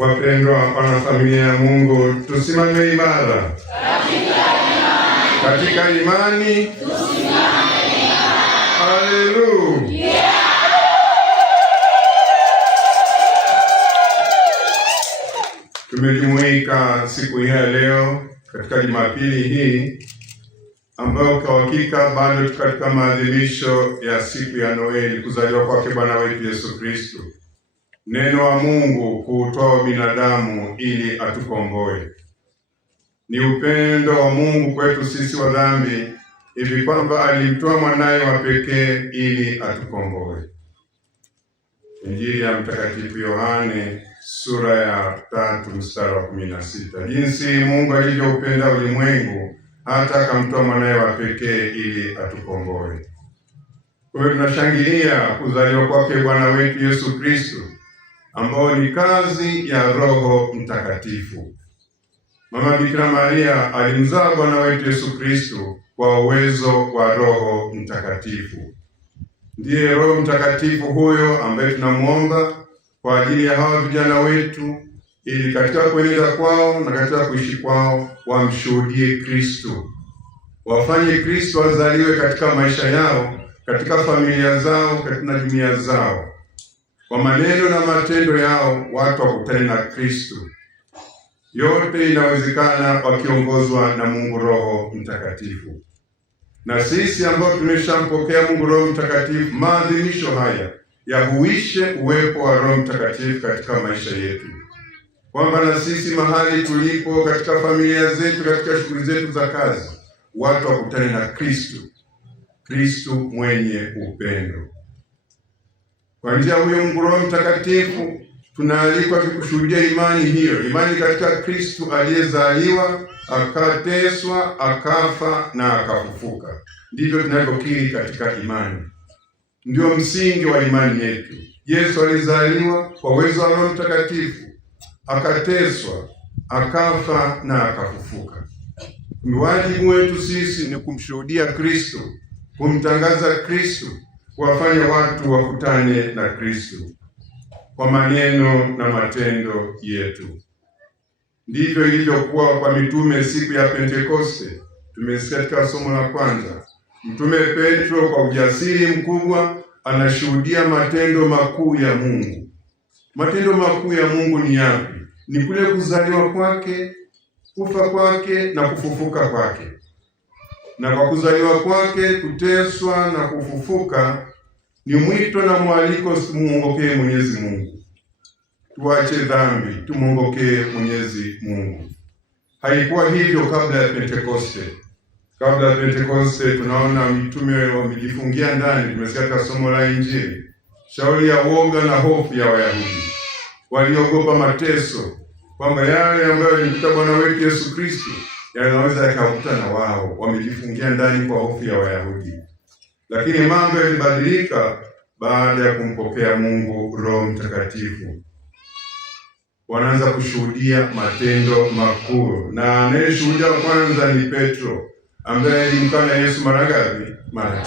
Wapendwa wanafamilia ya Mungu, tusimame imara katika imani. Haleluya! Tumejumuika siku hii ya leo katika Jumapili hii ambayo kwa hakika bado tuko katika maadhimisho ya siku ya Noeli, kuzaliwa kwake Bwana wetu Yesu Kristo. Neno wa Mungu kuutoa binadamu ili atukomboe. Ni upendo wa Mungu kwetu sisi wa dhambi hivi kwamba alimtoa mwanaye wa pekee ili atukomboe. Injili ya Mtakatifu Yohane sura ya 3 mstari wa 16. Jinsi Mungu alivyoupenda ulimwengu hata akamtoa mwanaye wa pekee ili atukomboe. Kwa hiyo tunashangilia kuzaliwa kwake Bwana wetu Yesu Kristo, ambao ni kazi ya Roho Mtakatifu. Mama Bikira Maria alimzaa Bwana wetu Yesu Kristo kwa uwezo wa Roho Mtakatifu. Ndiye Roho Mtakatifu huyo ambaye tunamuomba kwa ajili ya hawa vijana wetu, ili katika kueneza kwao na katika kuishi kwao wamshuhudie Kristo. Wafanye Kristo azaliwe katika maisha yao, katika familia zao, katika jumuiya zao. Kwa maneno na matendo yao watu wakutane na Kristo. Yote inawezekana wakiongozwa na Mungu Roho Mtakatifu. Na sisi ambao tumeshampokea Mungu Roho Mtakatifu, maadhimisho haya yahuishe uwepo wa Roho Mtakatifu katika maisha yetu, kwamba na sisi mahali tulipo, katika familia zetu, katika shughuli zetu za kazi, watu wakutane na Kristo, Kristo mwenye upendo. Kwa njia huyo Mungu Roho Mtakatifu tunaalikwa kushuhudia imani hiyo, imani katika Kristo aliyezaliwa, akateswa, akafa na akafufuka. Ndivyo tunavyokiri katika imani. Ndio msingi wa imani yetu. Yesu alizaliwa kwa uwezo wa Roho Mtakatifu, akateswa, akafa na akafufuka. Wajibu wetu sisi ni kumshuhudia Kristo, kumtangaza Kristo, kuwafanya watu wakutane na Kristo kwa maneno na matendo yetu. Ndivyo ilivyokuwa kwa mitume siku ya Pentekoste. Tumesikia katika somo la kwanza, Mtume Petro kwa ujasiri mkubwa anashuhudia matendo makuu ya Mungu. Matendo makuu ya Mungu ni yapi? Ni kule kuzaliwa kwake, kufa kwake na kufufuka kwake. Na kwa kuzaliwa kwake, kuteswa na kufufuka ni mwito na mwaliko tumuongokee Mwenyezi Mungu. Tuache dhambi, tumuongokee Mwenyezi Mungu. Haikuwa hivyo kabla ya Pentekoste. Kabla ya Pentekoste tunaona mitume wamejifungia ndani. Tumesikia katika somo la Injili shauri ya woga na hofu ya Wayahudi. Waliogopa mateso, kwamba yale ambayo yalimkuta Bwana wetu Yesu Kristo yanaweza yakakuta na wao. Wamejifungia ndani kwa hofu ya Wayahudi. Lakini mambo yalibadilika baada ya kumpokea Mungu Roho Mtakatifu. Wanaanza kushuhudia matendo makuu, na anayeshuhudia kwanza ni Petro, ambaye alimkana Yesu mara ngapi? Mara 3.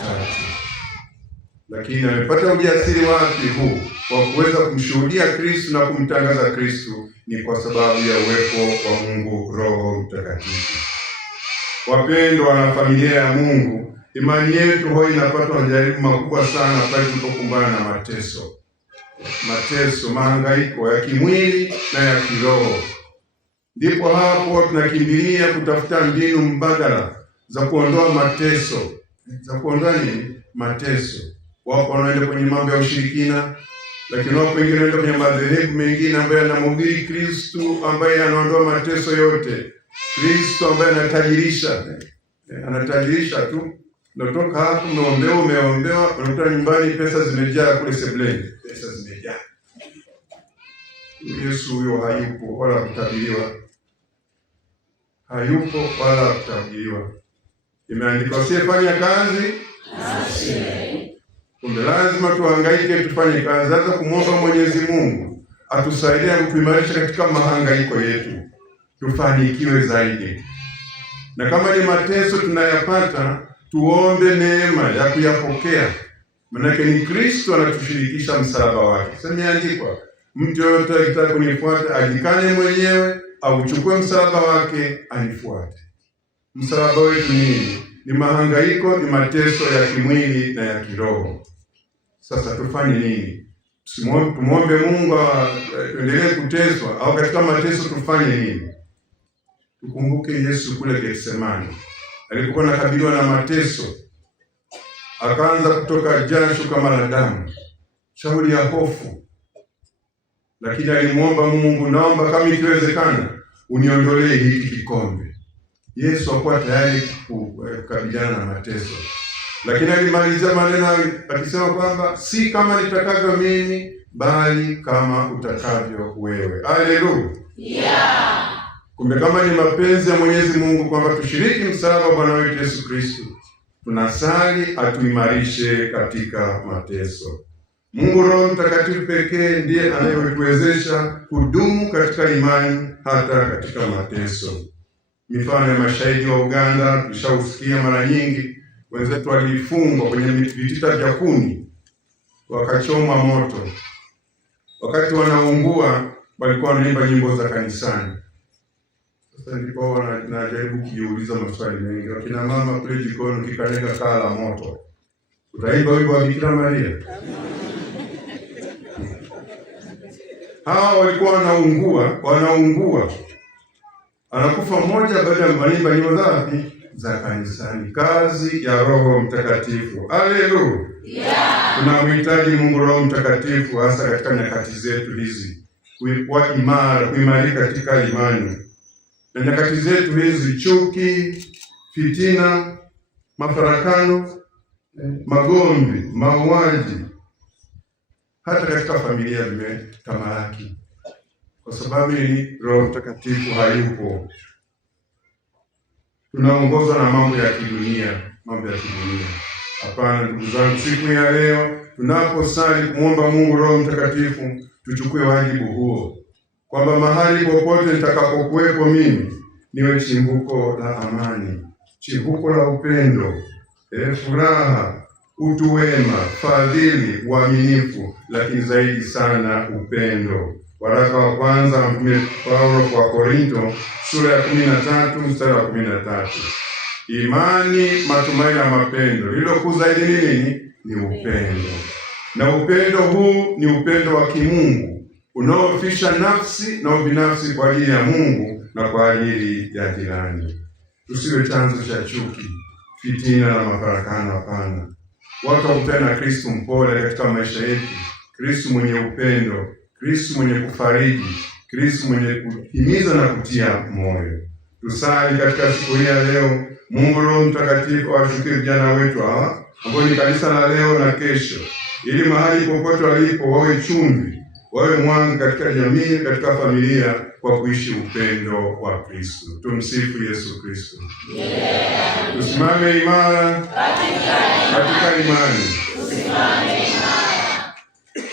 Lakini amepata ujasiri wapi huu kwa kuweza kumshuhudia Kristo na kumtangaza Kristo? Ni kwa sababu ya uwepo wa Mungu Roho Mtakatifu. Wapendwa na familia ya Mungu, imani yetu huwa inapatwa na majaribu makubwa sana pale tunapokumbana na mateso. Mateso, mahangaiko ya kimwili na ya kiroho. Ndipo hapo tunakimbilia kutafuta mbinu mbadala za kuondoa mateso. Za kuondoa nini? Mateso. Wapo wanaenda kwenye mambo ya ushirikina, lakini wapo wengine wanaenda kwenye madhehebu mengine ambayo yanamhubiri Kristo ambaye anaondoa mateso yote. Kristo ambaye anatajirisha tu. Natoka hapo umeombewa, unakuta nyumbani pesa zimejaa kule sebuleni. Pesa zimejaa. Yesu huyo hayupo wala kutabiriwa. Hayupo wala kutabiriwa. Imeandikwa usifanye kazi asiye. Kumbe lazima tuhangaike tufanye kazi, hata kumwomba Mwenyezi Mungu atusaidie kutuimarisha katika mahangaiko yetu, tufanikiwe zaidi. Na kama ni mateso tunayapata, tuombe neema ya kuyapokea. Manake ni Kristo anatushirikisha msalaba wake. Sasa imeandikwa, Mtu yoyote akitaka kunifuata ajikane mwenyewe, auchukue msalaba wake anifuate. Msalaba wetu nini? Ni mahangaiko, ni mateso ya kimwili na ya kiroho. Sasa tufanye nini? Tumwombe Mungu tuendelee kuteswa au katika mateso tufanye nini? Tukumbuke Yesu kule Getsemani alipokuwa anakabiliwa na mateso, akaanza kutoka jasho kama la damu, shauri ya hofu, lakini alimwomba Mungu, naomba kama ikiwezekana uniondolee hiki kikombe. Yesu hakuwa tayari kukabiliana na mateso, lakini alimalizia maneno akisema kwamba si kama nitakavyo mimi, bali kama utakavyo wewe. Haleluya! Yeah. Kumbe kama ni mapenzi ya Mwenyezi Mungu kwamba tushiriki msalaba wa Bwana wetu Yesu Kristo, tunasali atuimarishe katika mateso. Mungu Roho Mtakatifu pekee ndiye anayetuwezesha kudumu katika imani hata katika mateso. Mifano ya mashahidi wa Uganda tulishausikia mara nyingi. Wenzetu walifungwa kwenye vitita vya kuni, wakachoma moto. Wakati wanaungua walikuwa wanaimba nyimbo za kanisani. Sasa ndipo najaribu kujiuliza maswali mengi. Wakina mama kule jikoni kikaneka kaa la moto, utaimba wimbo wa Bikira Maria? Hawa walikuwa wanaungua. Anakufa mmoja baada ya kuimba nyimbo za kanisani. Kazi ya Roho Mtakatifu. Haleluya! Yeah. Tunamhitaji Mungu Roho Mtakatifu hasa katika nyakati zetu hizi, kuwa imara, kuimarika katika imani. Na nyakati zetu hizi chuki, fitina, mafarakano, magomvi, mauaji, hata katika familia vimetamalaki. Kwa sababu ni Roho Mtakatifu hayupo. Tunaongozwa na mambo ya kidunia. Hapana ndugu zangu, siku ya leo tunaposali kumwomba Mungu Roho Mtakatifu, tuchukue wajibu huo, kwamba mahali popote nitakapokuwepo mimi niwe chimbuko la amani, chimbuko la upendo, furaha, utu wema, fadhili, uaminifu, lakini zaidi sana upendo. Waraka wa kwanza Mtume Paulo kwa Korinto sura ya 13 mstari wa 13. Imani, matumaini na mapendo, lilo kuu zaidi nini? Ni upendo. Na upendo huu ni upendo wa kimungu unaofisha nafsi na ubinafsi kwa ajili ya Mungu na kwa ajili ya jirani. Tusiwe chanzo cha chuki, fitina na mafarakano. Hapana. Watu wakutane na Kristo mpole katika maisha yetu, Kristo mwenye upendo, Kristo mwenye kufariji, Kristo mwenye kuhimiza na kutia moyo. Tusali katika siku hii ya leo, Mungu Roho Mtakatifu awashukie vijana wetu hawa ambao ni kanisa la leo na kesho, ili mahali popote walipo wawe chumvi, wawe mwanga katika jamii, katika familia, kwa kuishi upendo wa Kristo. Tumsifu Yesu Kristo. Yeah. Tusimame imara katika imani.